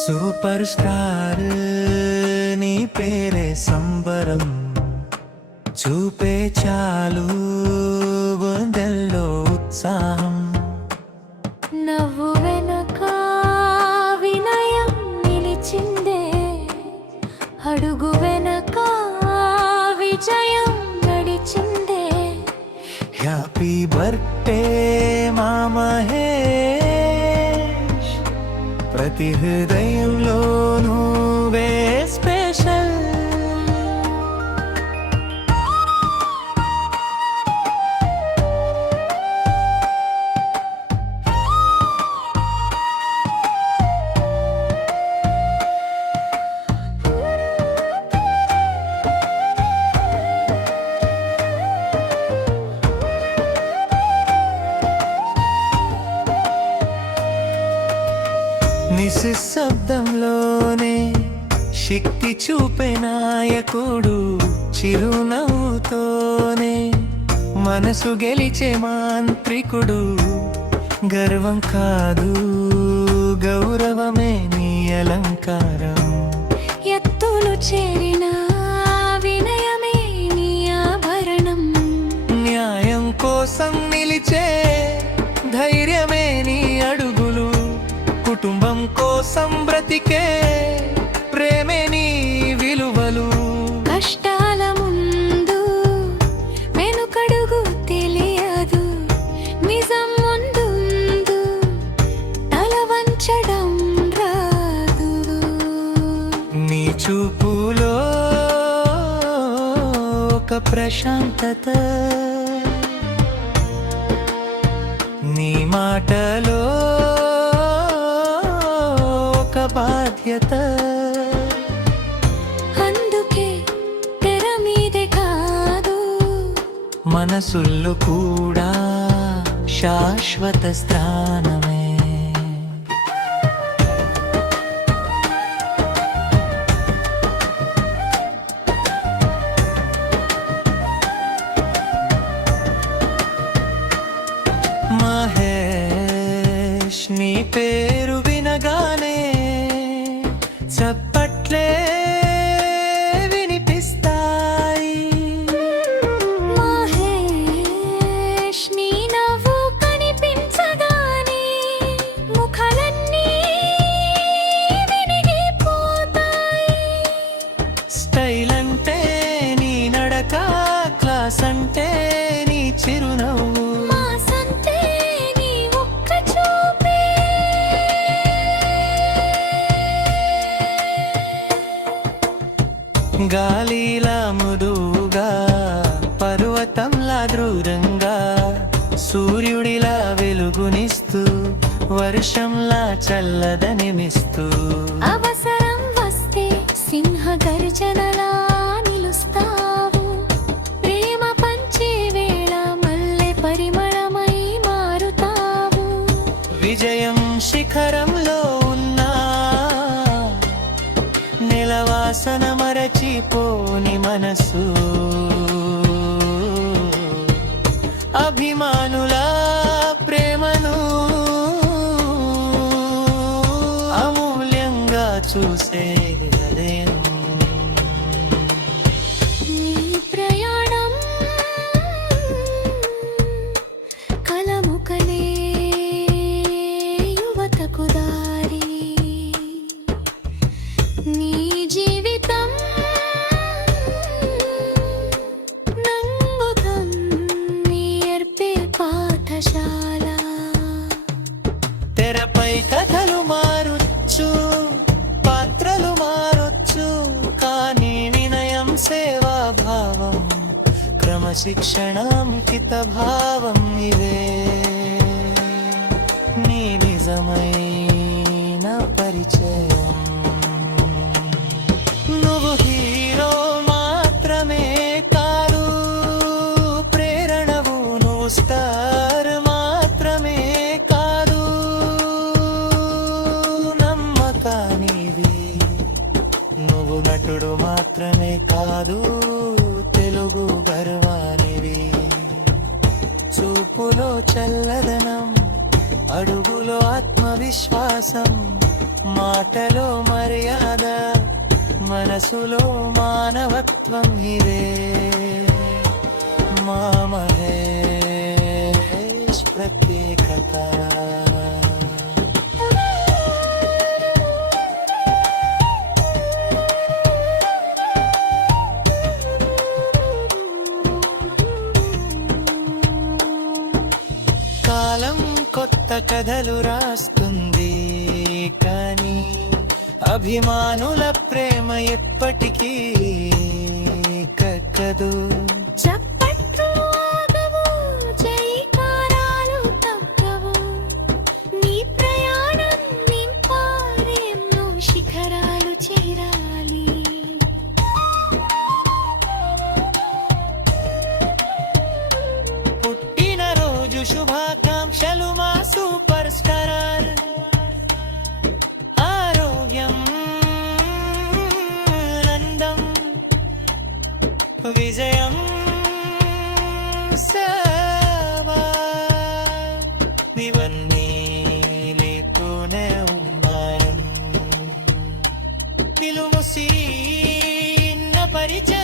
Super star నీ పేరే సంబరం చూపే చాలు గుండెల్లో ఉత్సాహం నవ్వు వెనక వినయం నిలిచిందే అడుగు వెనక విజయం నడిచిందే హ్యాపీ బర్త్డే మా మహేష్ ప్రతి హృదయంలో నువ్వే స్పెషల్ నిశ్శబ్దంలోనే శక్తి చూపే నాయకుడు చిరునవ్వుతోనే మనసు గెలిచే మాంత్రికుడు గర్వం కాదు గౌరవమే నీ అలంకారం ఎత్తులు చేరిన వినయమే నీ ఆభరణం న్యాయం కోసం నిలిచే ధైర్యమే నీ అడుగులు కుటుంబం కోసం బ్రతికే ప్రేమే నీ విలువలు కష్టాల ముందు వెనుకడుగు తెలియదు నిజం ముందు తల వంచడం రాదు నీ చూపులో ఒక ప్రశాంతత నీ మాటలో బాధ్యత అందుకే తెర మీదే కాదు మనసుల్లో కూడా శాశ్వత స్థానమే మహేష్ నీ పేరు వినగానే చప్పట్లే వినిపిస్తాయి మహేష్ నీ నవ్వు కనిపించగానే ముఖాలన్నీ వినిగిపోతాయి స్టైల్ అంటే నీ నడక క్లాస్ అంటే నీ చిరునవ్వు గాలిలా మృదువుగా పర్వతంలా దృఢంగా సూర్యుడిలా వెలుగునిస్తూ వర్షంలా చల్లదనిమిస్తూ అవసరం వస్తే సింహ గర్జనలా నిలుస్తావు ప్రేమ పంచే వేళ మల్లె పరిమళమై మారుతావు విజయం శిఖరంలో ఉన్నా నెలవాసన మరచిపోని మనసు అభిమానుల ప్రేమను అమూల్యంగా చూసే హృదయం నీ ప్రయాణం కలముకలే యువతకు దారి నీ జీవితం నంగుతం నేర్పే పాఠశాల తెరపై కథలు మారొచ్చు పాత్రలు మారొచ్చు కానీ వినయం సేవాభావం క్రమశిక్షణ అంకిత భావం ఇవే నీ నిజమైన పరిచయం నువ్వు హీరో మాత్రమే కాదు ప్రేరణవు నువ్వు స్టార్ మాత్రమే కాదు నమ్మకానివి నువ్వు నటుడు మాత్రమే కాదు తెలుగు గర్వానివి చూపులో చల్లదనం అడుగులో ఆత్మవిశ్వాసం మాటలో మర్యాద మనసులో మానవత్వం ఇదే మా మహేష్ ప్రత్యేకత. కాలం కొత్త కథలు రాస్తుంది కానీ అభిమానుల ప్రేమ ఎప్పటికీ కక్కదు. చప్పట్లు ఆగవు, జైకారాలు తగ్గవు. నీ ప్రయాణం నింపారేమో శిఖరాలు చేరాలి. పుట్టినరోజు శుభాకాంక్షలు మా సూపర్ స్టార్. ఆరోగ్యం నందం విజయం సేవా ఇవన్నీ లేకునే ఉమ్మారం. పిలుము సీన్న పరిచయం